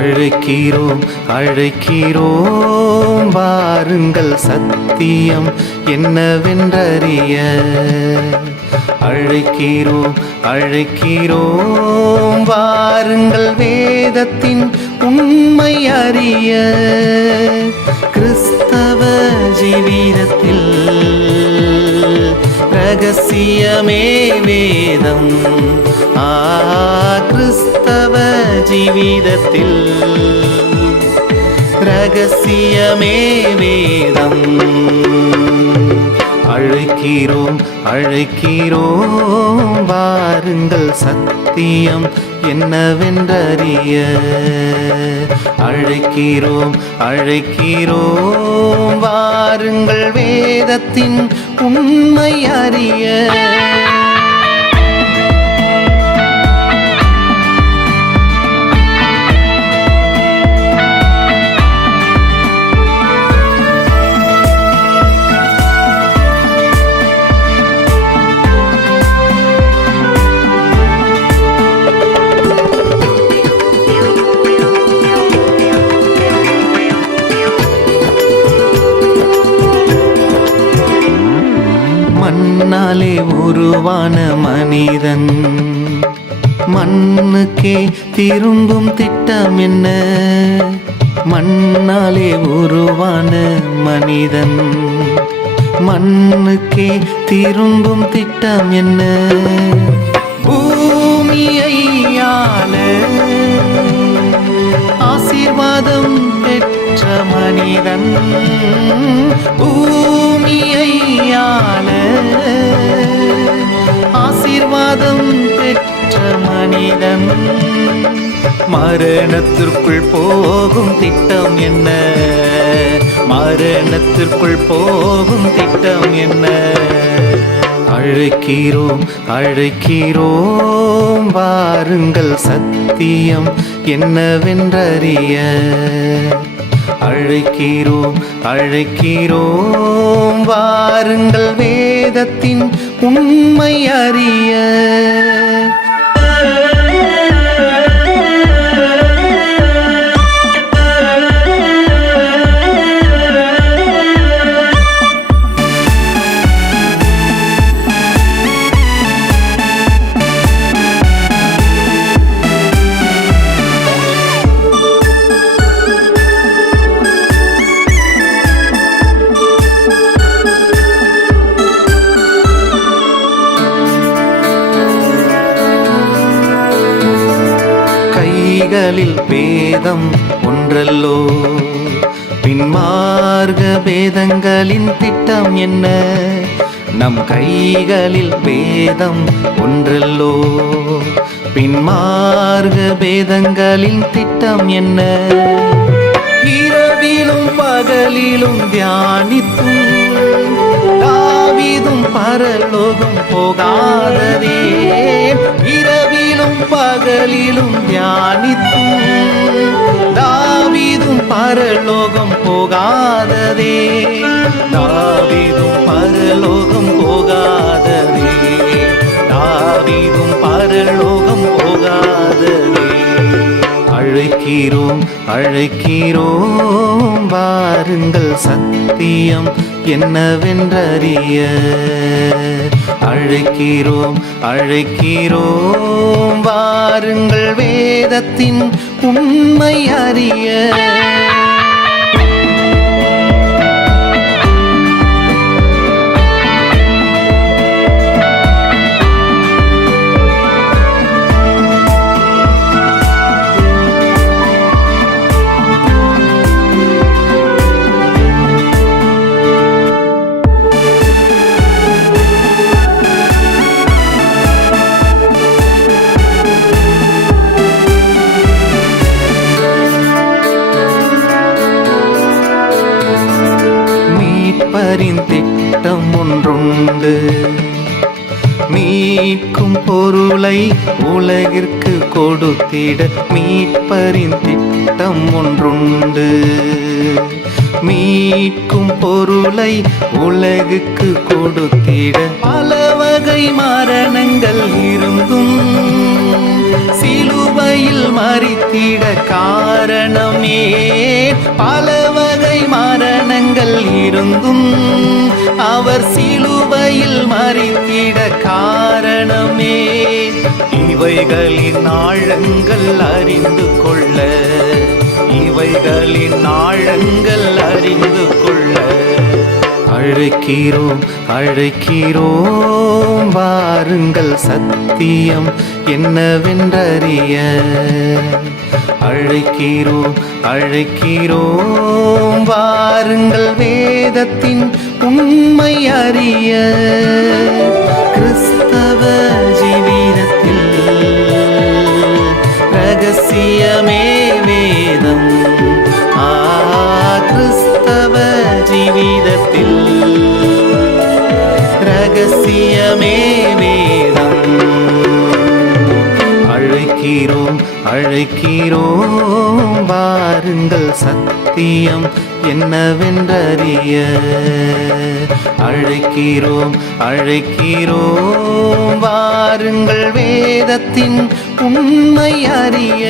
அழைக்கிறோம் அழைக்கிறோம் வாருங்கள் சத்தியம் என்னவென்றறிய. அழைக்கிறோம் அழைக்கிறோம் வாருங்கள் வேதத்தின் உண்மை அறிய. கிறிஸ்தவ ஜீவிதத்தில் ரகசியமே வேதம். கிறிஸ்தவ ஜீவிதத்தில் ரகசியமே வேதம். அழைக்கிறோம் அழைக்கிறோம் வாருங்கள் சத்தியம் என்னவென்றறிய. அழைக்கிறோம் அழைக்கிறோம் வாருங்கள் வேதத்தின் உண்மை அறிய. மண்ணாலே உருவான மனிதன் மண்ணுக்கே திரும்பும் திட்டம் என்ன? மண்ணாலே உருவான மனிதன் மண்ணுக்கே திரும்பும் திட்டம் என்ன? பூமியை ஆள ஆசீர்வாதம் பெற்ற மனிதன் பூமியை ஆள ஆசீர்வாதம் பெற்ற மனிதன் மரணத்திற்குள் போகும் திட்டம் என்ன? மரணத்திற்குள் போகும் திட்டம் என்ன? அழைக்கிறோம் அழைக்கிறோம் வாருங்கள் சத்தியம் என்னவென்றறிய. அழைக்கிறோம் அழைக்கிறோம் வாருங்கள் வேதத்தின் உண்மை அறிய. கைகளில் பேதம் ஒன்றல்லோ, பின்மார்க்க பேதங்களின் திட்டம் என்ன? நம் கைகளில் பேதம் ஒன்றல்லோ, பின்மார்க்க பேதங்களின் திட்டம் என்ன? இரவிலும் பகலிலும் தியானித்தும் தாவீதும் பரலோகம் போகாததே. இரவிலும் பகலிலும் தியானித்தும் தாவீதும் பரலோகம் போகாததே. தாவீதும் பரலோகம் போகாததே. தாவீதும் பரலோகம் போகாததே. அழைக்கிறோம் அழைக்கிறோம் வாருங்கள் சத்தியம் என்னவென்றறிய. அழைக்கிறோம் அழைக்கிறோம் வாருங்கள் வேதத்தின் உண்மை அறிய. மீட்பரின் திட்டம் ஒன்றுண்டு, மீட்கும் பொருளை உலகிற்கு கொடுத்திட. மீட்பரின் திட்டம் ஒன்றுண்டு, மீட்கும் பொருளை உலகுக்கு கொடுத்திட. பல வகை மரணங்கள் இருந்தும் சிலுவையில் மரித்திட காரணமே பல வகை மரணங்கள் இருந்தும் அவர் சிலுவையில் மரித்திட காரணமே இவைகளின் ஆழங்கள் அறிந்து கொள்ள இவைகளின் ஆழங்கள் அறிந்து கொள்ள அழைக்கிறோம் அழைக்கிறோம் வாருங்கள் சத்தியம் என்னவென்றறிய அழைக்கிறோம் அழைக்கிறோம் வாருங்கள் வேதத்தின் உண்மை அறிய கிறிஸ்தவ ஜீவிதத்தில் ரகசியமே வேதம் கிறிஸ்தவ ஜீவிதத்தில் ரகசியமே வேதம் அழைக்கிறோம் அழைக்கிறோம் வாருங்கள் சத்தியம் என்னவென்றறிய அழைக்கிறோம் அழைக்கிறோம் வாருங்கள் வேதத்தின் உண்மை அறிய